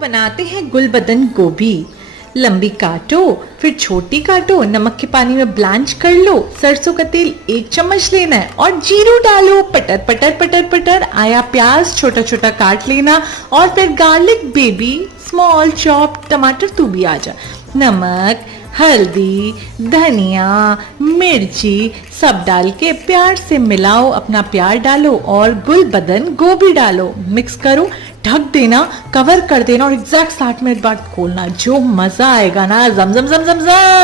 बनाते हैं गुलबदन गोभी। लंबी काटो, फिर छोटी काटो, नमक के पानी में ब्लांच कर लो। सरसों का तेल 1 चम्मच लेना है और जीरू डालो। पटर पटर पटर पटर आया प्याज छोटा छोटा काट लेना और फिर गार्लिक बेबी स्मॉल चॉप। टमाटर तू भी आ जा। नमक, हल्दी, धनिया, मिर्ची सब डाल के प्यार से मिलाओ। अपना प्यार डालो और गुलबदन गोभी डालो। मिक्स करो, ढक देना, कवर कर देना और एग्जैक्ट 60 मिनट बाद खोलना। जो मजा आएगा ना, जम जम जम जम जम।